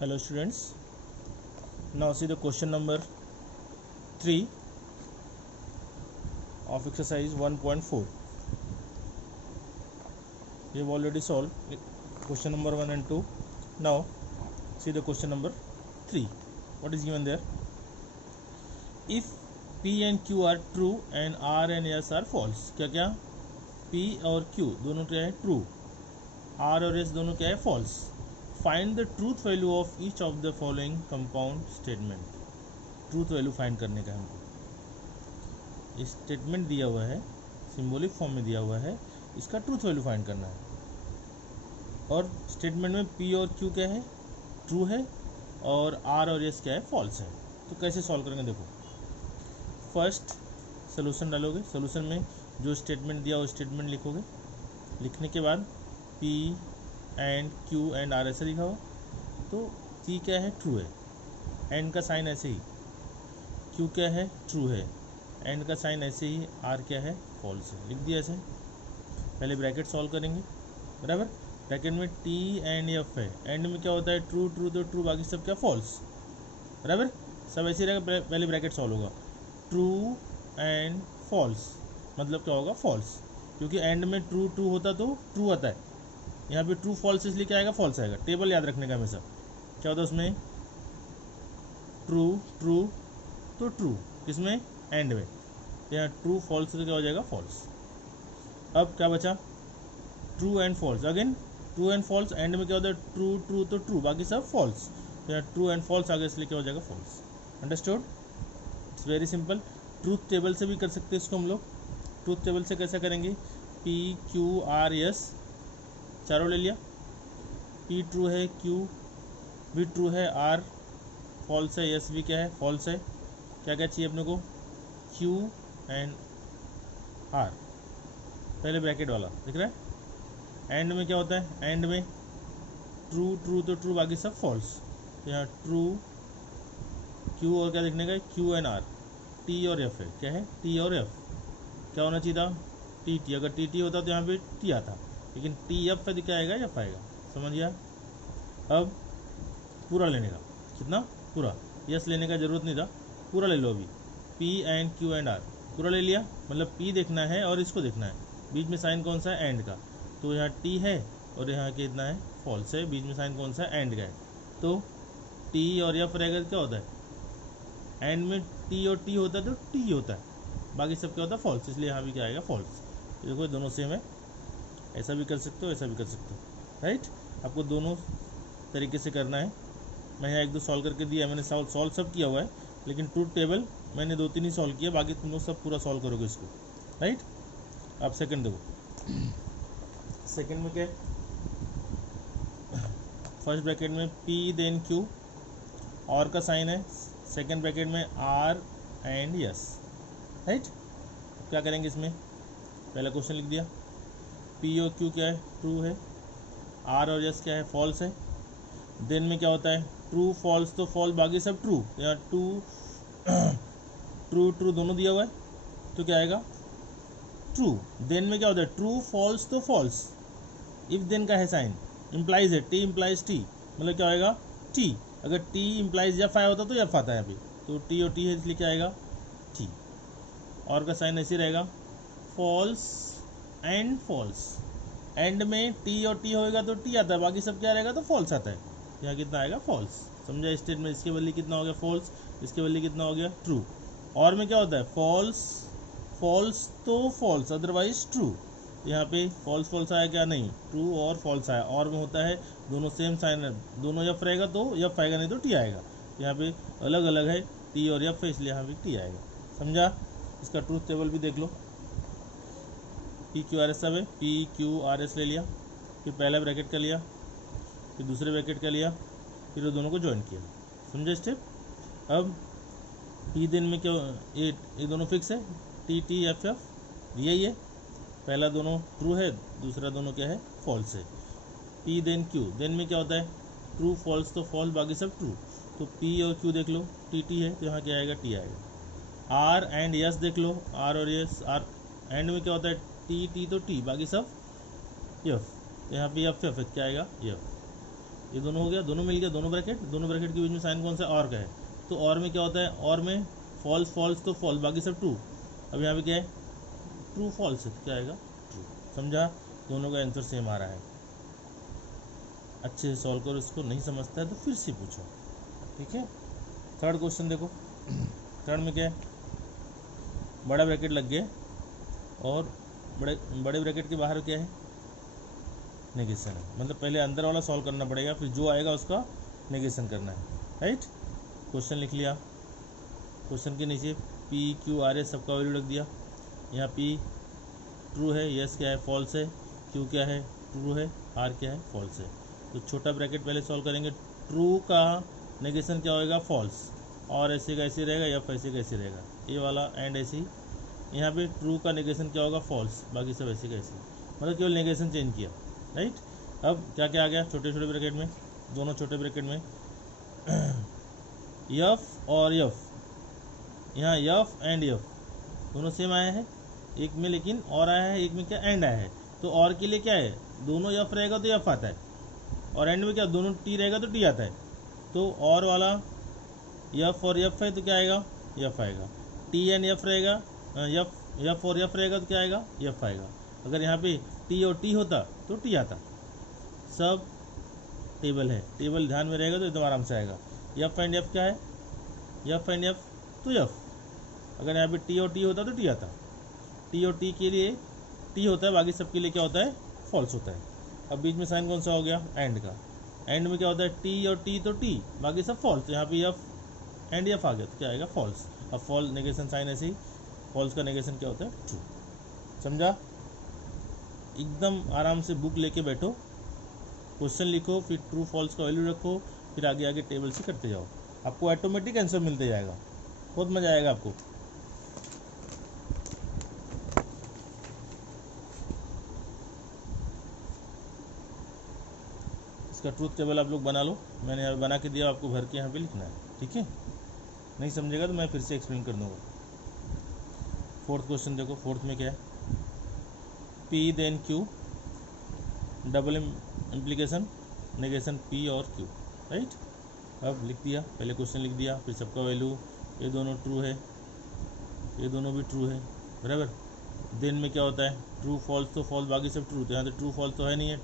Hello students, now see the question number 3 of exercise 1.4. We have already solved question number 1 and 2. Now see the question number 3. What is given there? If P and Q are true and R and S are false. क्या P और Q दोनों क्या है true, R और S दोनों क्या है false. Find the truth value of each of the following compound statement. Truth value find करने का हमको स्टेटमेंट दिया हुआ है, सिंबॉलिक फॉर्म में दिया हुआ है, इसका ट्रूथ वैल्यू फाइंड करना है. और स्टेटमेंट में पी और क्यू क्या है ट्रू है और आर और एस क्या है फॉल्स है. तो कैसे सॉल्व करेंगे देखो. फर्स्ट सोल्यूशन डालोगे, सोल्यूशन में जो स्टेटमेंट दिया वो स्टेटमेंट लिखोगे. लिखने के बाद P and Q and R ऐसे लिखा हो तो पी क्या है ट्रू है, एंड का साइन ऐसे ही, क्यू क्या है ट्रू है, एंड का साइन ऐसे ही, आर क्या है फॉल्स है. लिख दिया ऐसे. पहले ब्रैकेट सॉल्व करेंगे बराबर. ब्रैकेट में टी एंड एफ है, एंड में क्या होता है ट्रू ट्रू तो ट्रू, बाकी सब क्या फॉल्स बराबर. सब ऐसे रहेगा. पहले ब्रैकेट सॉल्व होगा ट्रू एंड फॉल्स, मतलब क्या होगा फॉल्स, क्योंकि एंड में ट्रू ट्रू होता तो ट्रू आता है. यहाँ पे ट्रू फॉल्स इसलिए क्या आएगा फॉल्स आएगा. टेबल याद रखने का हमेशा. क्या होता है उसमें ट्रू ट्रू तो ट्रू, किसमें एंड में. यहाँ ट्रू फॉल्स तो क्या हो जाएगा फॉल्स. अब क्या बचा true and false. Again true and false, end में क्या होता है ट्रू ट्रू तो ट्रू, बाकी सब फॉल्स. यहाँ ट्रू एंड फॉल्स आगे इसलिए क्या हो जाएगा false. Understood. It's very simple. Truth table से भी कर सकते हैं इसको हम लोग. ट्रूथ टेबल से कैसे करेंगे. पी क्यू आर एस चारों ले लिया. P ट्रू है, Q भी ट्रू है, R फॉल्स है, S भी क्या है फॉल्स है. क्या क्या चाहिए अपने को Q एंड R. पहले ब्रैकेट वाला दिख रहा है. एंड में क्या होता है, एंड में ट्रू ट्रू तो ट्रू, बाकी सब फॉल्स. तो यहाँ ट्रू Q और क्या लिखने का Q एंड R. T और F है, क्या है T और F. क्या होना चाहिए था टी टी. अगर टी टी होता तो यहाँ पे T आता, लेकिन टी एफ पे क्या आएगा एफ आएगा. समझ गया. अब पूरा लेने का. कितना पूरा. यस लेने का जरूरत नहीं था, पूरा ले लो. अभी P and Q and R पूरा ले लिया. मतलब पी देखना है और इसको देखना है. बीच में साइन कौन सा है एंड का, तो यहाँ टी है और यहाँ कितना है फॉल्स है. बीच में साइन कौन सा है एंड का है, तो टी और एफ रहेगा. क्या होता है एंड में टी और टी होता है तो टी होता है, बाकी सब क्या होता है फॉल्स. इसलिए यहाँ भी क्या आएगा फॉल्स. देखो दोनों सेम है. ऐसा भी कर सकते हो, ऐसा भी कर सकते हो. राइट. आपको दोनों तरीके से करना है. मैं यहाँ एक दो सॉल्व करके दिया, मैंने सॉल्व सब किया हुआ है, लेकिन ट्रूथ टेबल मैंने 2-3 ही सॉल्व किया, बाकी तुम लोग सब पूरा सॉल्व करोगे इसको. राइट. आप सेकंड देखो. सेकंड में क्या है, फर्स्ट ब्रैकेट में P देन Q, और का साइन है. सेकंड ब्रैकेट में R एंड S. राइट. क्या करेंगे इसमें, पहला क्वेश्चन लिख दिया. पी और क्यू क्या है ट्रू है, आर और एस क्या है फॉल्स है. देन में क्या होता है ट्रू फॉल्स तो फॉल्स, बाकी सब ट्रू. यहाँ ट्रू ट्रू दोनों दिया हुआ है तो क्या आएगा ट्रू. देन में क्या होता है ट्रू फॉल्स तो फॉल्स. इफ देन का है साइन, इम्प्लाइज है, टी इम्प्लाइज टी, मतलब क्या आएगा टी. अगर टी इम्प्लाइज एफ आया होता तो एफ आता है यहाँ पे, तो टी और टी है इसलिए क्या आएगा टी. और का साइन ऐसे रहेगा फॉल्स एंड फॉल्स. एंड में टी और टी होएगा तो टी आता है, बाकी सब क्या रहेगा तो फॉल्स आता है. यहाँ कितना आएगा फॉल्स. समझा स्टेटमेंट. इसके बदले कितना हो गया फॉल्स, इसके बदले कितना हो गया ट्रू. और में क्या होता है फॉल्स फॉल्स तो फॉल्स, अदरवाइज ट्रू. यहाँ पे फॉल्स फॉल्स आया क्या, नहीं ट्रू और फॉल्स आया. और में होता है दोनों सेम साइन है, दोनों एफ रहेगा तो एफ आएगा, नहीं तो टी आएगा. यहाँ पे अलग अलग है टी और एफ है, इसलिए यहाँ पे टी आएगा. समझा. इसका ट्रूथ टेबल भी देख लो. पी क्यू आर एस सब है. पी क्यू आर एस ले लिया, फिर पहला ब्रैकेट का लिया, फिर दूसरे ब्रैकेट का लिया, फिर वो दोनों को ज्वाइन किया. समझे स्टेप. अब पी दिन में क्या, ये दोनों फिक्स है टी टी एफ एफ यही है. पहला दोनों ट्रू है, दूसरा दोनों क्या है फॉल्स है. पी देन क्यू, देन में क्या होता है ट्रू फॉल्स तो फॉल्स, बाकी सब ट्रू. तो पी और क्यू देख लो, टी टी है तो यहाँ क्या आएगा टी आएगा. आर एंड यस देख लो, आर और यस. आर एंड में क्या होता है टी टी तो टी, बाकी सब एफ. यहाँ पे एफ एफ क्या आएगा एफ. ये दोनों हो गया, दोनों मिल गया, दोनों ब्रैकेट के बीच में साइन कौन सा और का है, तो और में क्या होता है, और में फॉल्स फॉल्स तो फॉल्स, बाकी सब ट्रू। अब यहाँ पे क्या है, ट्रू फॉल्स है, तो क्या आएगा ट्रू। समझा, दोनों का आंसर सेम आ रहा है। अच्छे से सॉल्व करो इसको, नहीं समझता है तो फिर से पूछो, ठीक है। थर्ड क्वेश्चन देखो, थर्ड में क्या है, बड़ा ब्रैकेट लग गया और बड़े ब्रैकेट के बाहर क्या है, नेगेशन है। मतलब पहले अंदर वाला सॉल्व करना पड़ेगा, फिर जो आएगा उसका नेगेशन करना है, राइट। क्वेश्चन लिख लिया, क्वेश्चन के नीचे पी क्यू आर एस सबका वैल्यू रख दिया। यहाँ पी ट्रू है, यस क्या है, फॉल्स है, क्यू क्या है, ट्रू है, आर क्या है, फॉल्स है। तो छोटा ब्रैकेट पहले सॉल्व करेंगे, ट्रू का नेगेशन क्या होएगा, फॉल्स, और ऐसे का ऐसे रहेगा, या ऐसे का ऐसे रहेगा, ये वाला एंड ऐसे ही। यहाँ पे ट्रू का नेगेशन क्या होगा, फॉल्स, बाकी सब ऐसे का ऐसे, मतलब केवल नेगेशन चेंज किया, राइट। अब क्या क्या आ गया छोटे छोटे ब्रैकेट में, दोनों छोटे ब्रैकेट में यफ और यफ, यहाँ यफ एंड यफ दोनों सेम आया है, एक में लेकिन और आया है, एक में क्या एंड आया है। तो और के लिए क्या है, दोनों यफ रहेगा तो यफ आता है, और एंड में क्या दोनों टी रहेगा तो टी आता है। तो और वाला यफ और यफ है तो क्या आएगा, यफ आएगा। टी एंड यफ रहेगा, यफ और यफ रहेगा तो क्या आएगा, यफ आएगा। अगर यहाँ पे टी और टी होता तो टी आता। सब टेबल है, टेबल ध्यान में रहेगा तो एकदम आराम से आएगा। यफ एंड यफ क्या है, यफ एंड यफ तो यफ। अगर यहाँ पे टी और टी होता तो टी आता। टी और टी के लिए टी होता है, बाकी सबके लिए क्या होता है, फॉल्स होता है। अब बीच में साइन कौन सा हो गया, एंड का। एंड में क्या होता है, टी और टी तो टी, बाकी सब फॉल्स। तो यहाँ पे यफ एंड यफ आ गया तो क्या आएगा, फॉल्स। अब फॉल्स नेगेशन साइन ऐसे ही, फॉल्स का नेगेशन क्या होता है, ट्रू। समझा, एकदम आराम से बुक लेके बैठो, क्वेश्चन लिखो, फिर ट्रू फॉल्स का वैल्यू रखो, फिर आगे आगे टेबल से करते जाओ, आपको ऑटोमेटिक आंसर मिलते जाएगा, बहुत मज़ा आएगा आपको। इसका ट्रूथ टेबल आप लोग बना लो, मैंने यहाँ बना के दिया, आपको भर के यहाँ पे लिखना है, ठीक है। नहीं समझेगा तो मैं फिर से एक्सप्लेन कर दूँगा। फोर्थ क्वेश्चन देखो, फोर्थ में क्या है, P then Q, double implication, negation P और क्यू, राइट। अब लिख दिया, पहले क्वेश्चन लिख दिया, फिर सबका वैल्यू, ये दोनों ट्रू है, ये दोनों भी ट्रू है, बराबर। देन में क्या होता है, ट्रू फॉल्स तो फॉल्स, बाकी सब ट्रू। तो यहाँ तो ट्रू फॉल्स तो है नहीं है,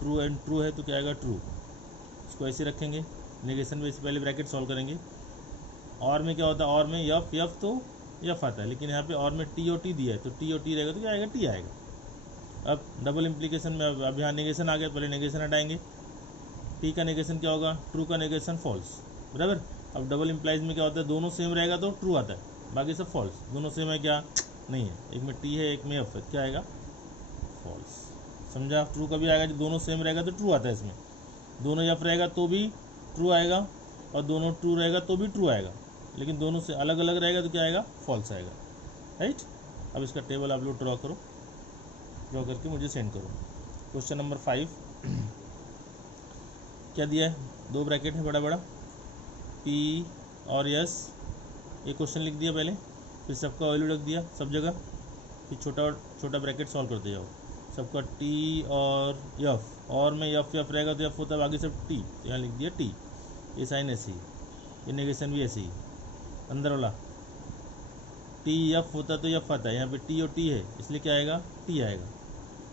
ट्रू एंड ट्रू है तो क्या आएगा, ट्रू। इसको ऐसे रखेंगे, नेगेशन में इससे पहले ब्रैकेट सॉल्व करेंगे। और में क्या होता है, और में यफ यफ तो यफ आता है, लेकिन यहाँ पे और में टी और टी दिया है, तो टी और टी रहेगा तो क्या आएगा, टी आएगा। अब डबल इम्प्लीकेशन में अब यहाँ नेगेशन आ गया, पहले नेगेशन हटाएंगे। टी का नेगेशन क्या होगा, ट्रू का नेगेशन फॉल्स, बराबर। अब डबल इम्प्लाइज में क्या होता है, दोनों सेम रहेगा तो ट्रू आता है, बाकी सब फॉल्स। दोनों सेम है क्या, नहीं है, एक में टी है एक में एफ है, क्या आएगा, फॉल्स। समझा, ट्रू कभी आएगा जब दोनों सेम रहेगा तो ट्रू आता है इसमें, दोनों एफ रहेगा तो भी ट्रू आएगा, और दोनों ट्रू रहेगा तो भी ट्रू आएगा, लेकिन दोनों से अलग अलग रहेगा तो क्या आएगा, फॉल्स आएगा, राइट। अब इसका टेबल आप लोग ड्रॉ करो, ड्रॉ करके मुझे सेंड करो। क्वेश्चन नंबर 5 क्या दिया है, दो ब्रैकेट है बड़ा बड़ा, पी और यस, ये क्वेश्चन लिख दिया पहले, फिर सबका वैल्यू रख दिया सब जगह, फिर छोटा ब्रैकेट सॉल्व करते जाओ। सबका टी और यफ, और में यफ यफ रहेगा तो यफ होता है, बाकी सब टी, तो यहाँ लिख दिया टी। ये साइन ऐसे ही, ये नेगेशन भी ऐसे ही, अंदर वाला टी यफ होता तो यफ आता है, यहाँ पे टी और टी है इसलिए क्या आएगा, टी आएगा।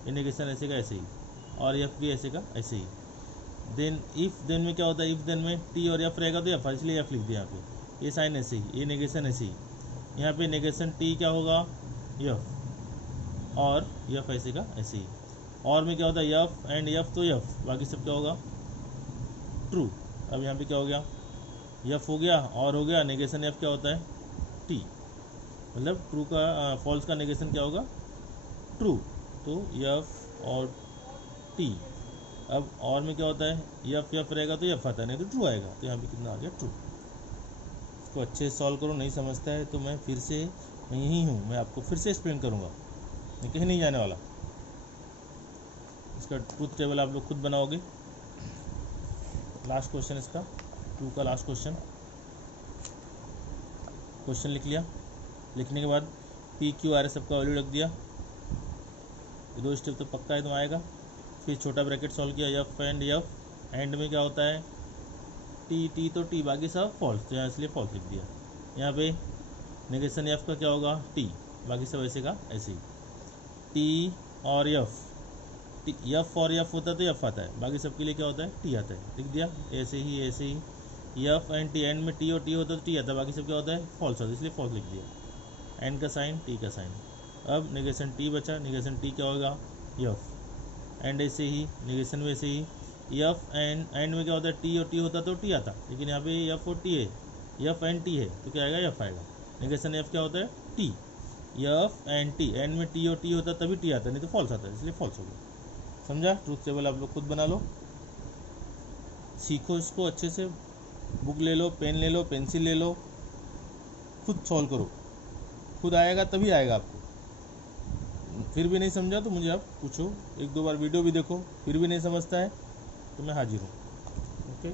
ये नेगेशन ऐसे का ऐसे ही, और एफ भी ऐसे का ऐसे ही। देन इफ़, देन में क्या होता है, इफ़ देन में टी और एफ रहेगा तो एफ, इसलिए एफ लिख दिया यहाँ पे। ये साइन ऐसे ही, ये नेगेशन ऐसे ही, यहाँ पे नेगेशन टी क्या होगा, एफ, और एफ ऐसे का ऐसे ही। और में क्या होता है, एफ एंड एफ तो एफ, बाकी सब क्या होगा, ट्रू। अब यहाँ पे क्या हो गया, एफ हो गया और हो गया, नेगेशन एफ क्या होता है, टी, मतलब ट्रू का फॉल्स का नेगेशन क्या होगा, ट्रू। तो एफ और टी। अब और में क्या होता है, एफ एफ रहेगा तो एफ आता है, नहीं तो ट्रू आएगा, तो यहाँ पे कितना आ गया, ट्रू। इसको अच्छे से सॉल्व करो, नहीं समझता है तो मैं फिर से, मैं यहीं हूँ, मैं आपको फिर से एक्सप्लेन करूँगा, मैं कहीं नहीं जाने वाला। इसका ट्रूथ टेबल आप लोग खुद बनाओगे। लास्ट क्वेश्चन इसका, ट्रू का लास्ट क्वेश्चन। क्वेश्चन लिख लिया, लिखने के बाद पी क्यू आर एस सबका वैल्यू रख दिया, ये दो स्टेप तो पक्का है तो आएगा। फिर छोटा ब्रैकेट सॉल्व किया, एफ एंड एफ, एंड में क्या होता है टी, टी तो टी, बाकी सब फॉल्स, तो यहाँ इसलिए फॉल्स लिख दिया। यहाँ पे नेगेशन एफ का क्या होगा टी, बाकी सब ऐसे का ऐसे ही। टी और एफ, एफ और एफ होता है तो एफ आता है, बाकी सबके लिए क्या होता है टी आता है, लिख दिया ऐसे ही ऐसे ही। एफ एंड टी, एंड में टी और टी होता है तो टी आता है, बाकी सब क्या होता है फॉल्स होता है, इसलिए फॉल्स लिख दिया। एंड का साइन, टी का साइन। अब नेगेशन टी बचा, नेगेशन टी क्या होगा एफ, एंड ऐसे ही नेगेशन में ऐसे ही एफ एंड में क्या होता है टी और टी होता तो टी आता, लेकिन यहाँ पे एफ और टी है, एफ एंड टी है तो क्या आएगा एफ आएगा। नेगेशन एफ क्या होता है T, F and T, and में टी और टी होता तभी टी आता, नहीं तो फॉल्स आता है, इसलिए फॉल्स हो गया। समझा? ट्रूथ टेबल आप लोग खुद बना लो, सीखो इसको अच्छे से, बुक ले लो, पेन ले लो, पेंसिल ले लो, खुद सॉल्व करो, खुद आएगा तभी आएगा आपको। फिर भी नहीं समझा तो मुझे आप पूछो, एक दो बार वीडियो भी देखो, फिर भी नहीं समझता है तो मैं हाजिर हूँ। ओके।